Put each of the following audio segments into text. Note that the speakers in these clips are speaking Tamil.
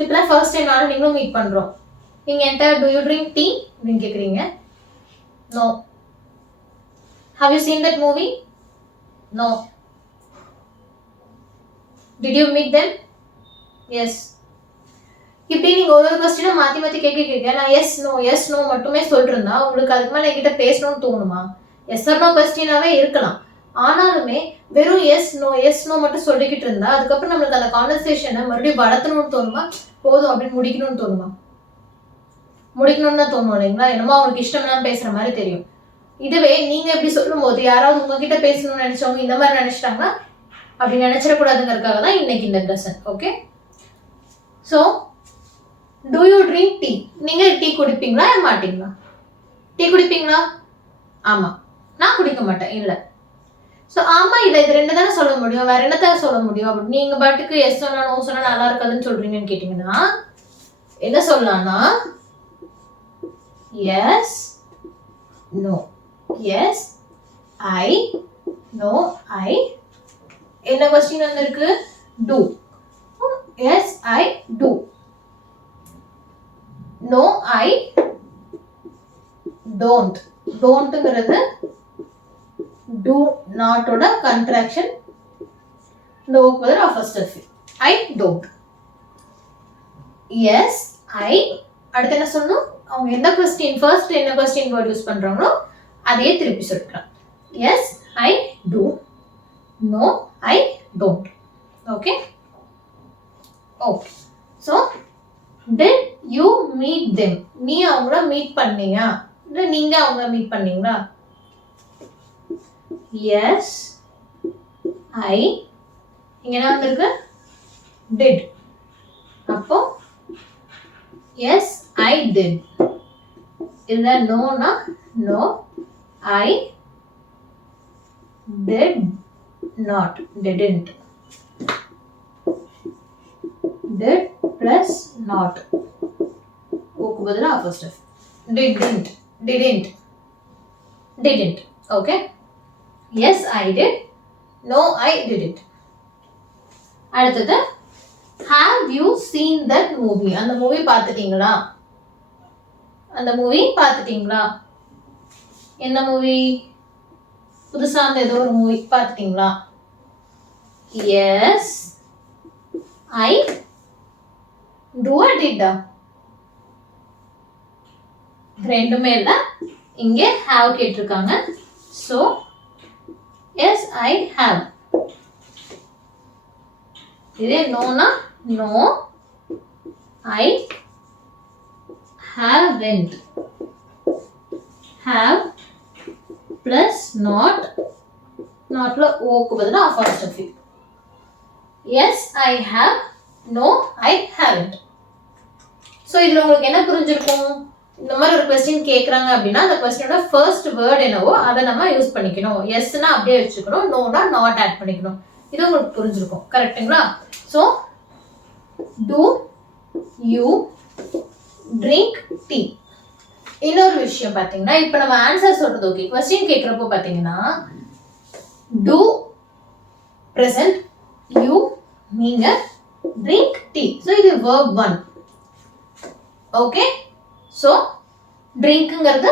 இப்போதான் ஃபர்ஸ்ட் டைம் நானும் நீங்களும் மீட் பண்ணுறோம். நீங்கள் என்கிட்ட do you drink tea அப்படின்னு கேட்குறீங்க. No. Have you seen that movie? No. Did you meet them? Yes. இப்படி நீங்கள் ஒரு கொஸ்டினும் மாற்றி மாற்றி கேட்க நான் எஸ் நோ மட்டுமே சொல்லிருந்தா உங்களுக்கு அதுக்கு மேலே என்கிட்ட பேசணும்னு தோணுமா? எஸ் ஆர் நோ கொஸ்டினாவே இருக்கலாம். ஆனாலுமே வெறும் எஸ் நோ மட்டும் சொல்லிக்கிட்டு இருந்தா அதுக்கப்புறம் நம்மளுக்கு அந்த கான்வர்சேஷனை மறுபடியும் வளர்த்தணும்னு தோணுமா? போதும் அப்படின்னு முடிக்கணும்னு தோணுமா? முடிக்கணும்னு தான் தோணும் இல்லைங்களா? என்னமோ அவங்களுக்கு இஷ்டம்லாம் பேசுற மாதிரி தெரியும். இதுவே நீங்க இப்படி சொல்லும் போது யாராவது உங்ககிட்ட பேசணும்னு நினைச்சவங்க இந்த மாதிரி நினைச்சிட்டாங்கன்னா அப்படி நினைச்சிடக்கூடாதுங்கிறதுக்காக தான் இன்னைக்கு இந்த lesson. Okay, so do you drink tea? நீங்க டீ குடிப்பீங்களா மாட்டீங்களா? டீ குடிப்பீங்களா? ஆமா. நான் குடிக்க மாட்டேன். இல்லை. ஸோ ஆமா இல்லை, இது ரெண்டு தானே சொல்ல முடியும், வேற என்னத்தான் சொல்ல முடியும்? அப்படி நீங்க பாட்டுக்கு எஸ் சொன்னா நோ சொன்னா நல்லா இருக்காதுன்னு சொல்றீங்கன்னு கேட்டீங்கன்னா என்ன சொல்லலாம்னா yes no, yes I, no I. என்ன கொஸ்டின் வந்திருக்கு? Do. Yes I do, no I don't. டோன்ட்ங்கிறது do not ஓட contraction. no க்கு பதிலா apostrophe. I don't. yes I. அடுத்து என்ன சொல்லணும்? அவங்க என்ன கொஸ்டின் ஃபர்ஸ்ட் என்ன கொஸ்டின் வேர்ட் யூஸ் பண்றாங்களோ அதையே திருப்பி சொல்லிக்கலாம். yes I do, no I don't. Okay okay. So did you meet them? நீ அவங்கள மீட் பண்ணியா இல்லை நீங்க அவங்கள மீட் பண்ணீங்களா? yes I. இங்க என்ன வந்திருக்கு? did. அப்போ yes I did. இல்ல நோனா no I did not, didn't. did plus not ஓக்கு பதிலா apostrophe. didn't. okay. yes I did, no I didn't. அடுத்தது have you seen that movie? அந்த மூவி பார்த்துட்டீங்களா? என்ன மூவி? புதுசா அந்த ஏதோ ஒரு movie பார்த்துட்டீங்களா? yes I do or did. ரெண்டுமே இல்ல, இங்க have கேட்டிருக்காங்க. so yes I have. இதே நோனா no I haven't. have plus notல ஓக்கு பதிலா apostrophe. yes I have, no I haven't. So இதுல உங்களுக்கு என்ன புரிஞ்சிருக்கும்? இந்த மாதிரி ஒரு கொஸ்டின் கேட்குறாங்க அப்படின்னா அந்த கொஸ்டினோட ஃபர்ஸ்ட் வேர்ட் என்னவோ அதை நம்ம யூஸ் பண்ணிக்கணும். எஸ்னா அப்படியே வச்சுக்கணும், நோனா நாட் ஆட் பண்ணிக்கணும். இது உங்களுக்கு புரிஞ்சிருக்கும். கரெக்டுங்களா? So do you drink tea. இன்னொரு விஷயம் பார்த்தீங்கன்னா இப்போ நம்ம ஆன்சர் சொல்றது ஓகே, கொஸ்டின் கேட்குறப்போ பார்த்தீங்கன்னா டூ ப்ரெசன்ட், யூ நீங்க, ட்ரிங்க் டீ. ஸோ இது verb 1. ஓகே, ஸோ ட்ரிங்க்ங்கிறது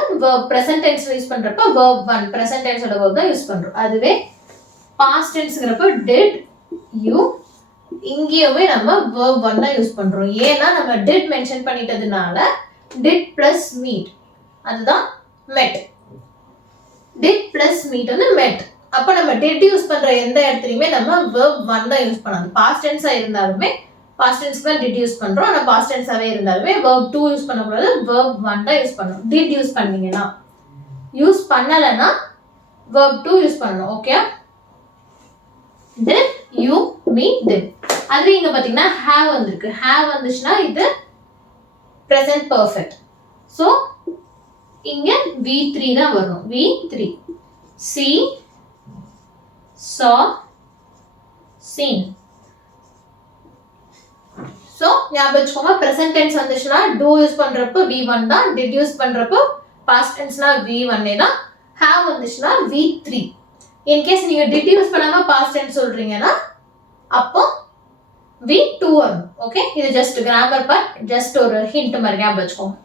ப்ரெசன்ட் டென்ஸ் யூஸ் பண்றப்ப verb 1 ப்ரெசன்ட் டென்ஸோட verb தான் யூஸ் பண்றோம். அதுவே பாஸ்ட் டென்ஸ்ங்கிறப்ப did you, இங்கேயுமே நம்ம verb 1 தான் யூஸ் பண்றோம். ஏன்னா நம்ம did மென்ஷன் பண்ணிட்டதுனால did plus meet, அதுதான் met. did plus meet வந்து met. அப்போ நம்ம did யூஸ் பண்ற எந்த இடத்துலையுமே நம்ம verb 1 தான் யூஸ் பண்ணணும். பாஸ்ட் டென்ஸா இருந்தாலுமே பாஸ்ட் டென்ஸ்க்கு தான் did யூஸ் பண்றோம். ஆனா பாஸ்ட் டென்ஸாவே இருந்தாலுமே verb 2 யூஸ் பண்ணக்கூடாது, verb 1 தான் யூஸ் பண்ணணும். did யூஸ் பண்ணீங்கன்னா, யூஸ் பண்ணலன்னா verb 2 யூஸ் பண்ணணும். Okay, did you meet them. அதுல இங்க பாத்தீங்கன்னா have வந்திருக்கு. have வந்துச்சுன்னா இது present perfect. so இங்க V3 தான் வரும். V3 see, saw, seen. so ஞாபகம் வச்சுக்கோங்க, present tense வந்துச்சுன்னா do யூஸ் பண்றப்போ V1 தான், did யூஸ் பண்றப்போ past tenseனா V1 தான், have வந்துச்சுன்னா V3. in case நீங்க did யூஸ் பண்ணாம past tense சொல்றீங்கன்னா அப்போ வி டூ வரணும். ஓகே, இது ஜஸ்ட் கிராமர் பார்ட், ஜஸ்ட் ஒரு ஹிண்ட் மாதிரி ஞாபகம் வச்சுக்கோங்க.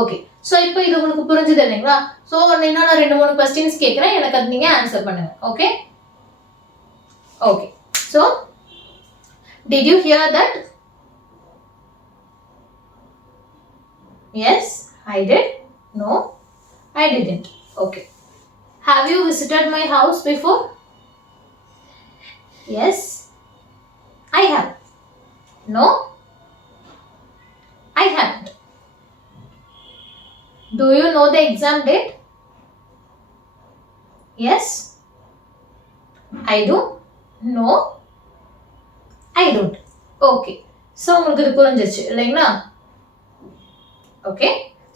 ஓகே, ஸோ இப்போ இது உங்களுக்கு புரிஞ்சுது இல்லைங்களா? ஸோ இன்னும் நான் 2-3 கொஸ்டின்ஸ் கேட்குறேன், எனக்கு அது நீங்கள் ஆன்சர் பண்ணுங்க. Okay okay, so did you hear that? Yes, I did. No, I didn't. Okay. Have you visited my house before? Yes, I have. No, I haven't. Do you know the exam date? Yes, I do. No, I don't. Okay. So உங்களுக்கு இது புரிஞ்சிச்சு இல்லைங்களா? ஓகே,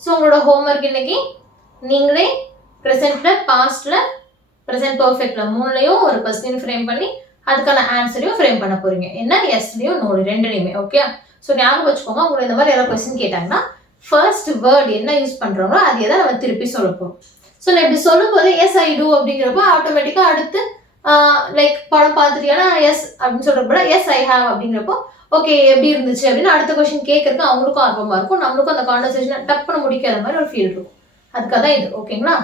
ஸோ உங்களோட ஹோம்ஒர்க் இன்னைக்கு நீங்களே ப்ரெசென்ட்ல, பாஸ்ட்ல, ப்ரெசென்ட் பர்ஃபெக்ட்ல மூணுலையும் ஒரு கொஸ்டின் ஃப்ரேம் பண்ணி அதுக்கான ஆன்சரையும் ஃப்ரேம் பண்ண போறீங்க. என்ன எஸ்லையும் நோடு ரெண்டுலையுமே. ஓகே, ஸோ ஞாபகம் வச்சுக்கோங்க, உங்களை இந்த மாதிரி யாராவது கொஸ்டின் கேட்டாங்கன்னா ஃபர்ஸ்ட் வேர்ட் என்ன யூஸ் பண்றோமோ அதே தான் நம்ம திருப்பி சொல்ல போறோம். ஸோ நான் இப்படி சொல்லும் போது எஸ் ஐ டூ அப்படிங்கிறப்போ ஆட்டோமேட்டிக்காக அடுத்து லைக் படம் பார்த்துட்டியானா எஸ் அப்படின்னு சொல்றப்ப எஸ் ஐ ஹாவ் அப்படிங்கிறப்போ ஓகே எப்படி இருந்துச்சு அப்படின்னு அடுத்த கொஸ்டின் கேட்கறதுக்கு அவங்களுக்கும் ஆர்வமா இருக்கும், நம்மளுக்கும் அந்த கான்வர்சேஷனை டப்புன்னு முடிக்காத மாதிரி ஒரு ஃபீல் இருக்கும். அதுக்காக தான் இது. ஓகேங்களா?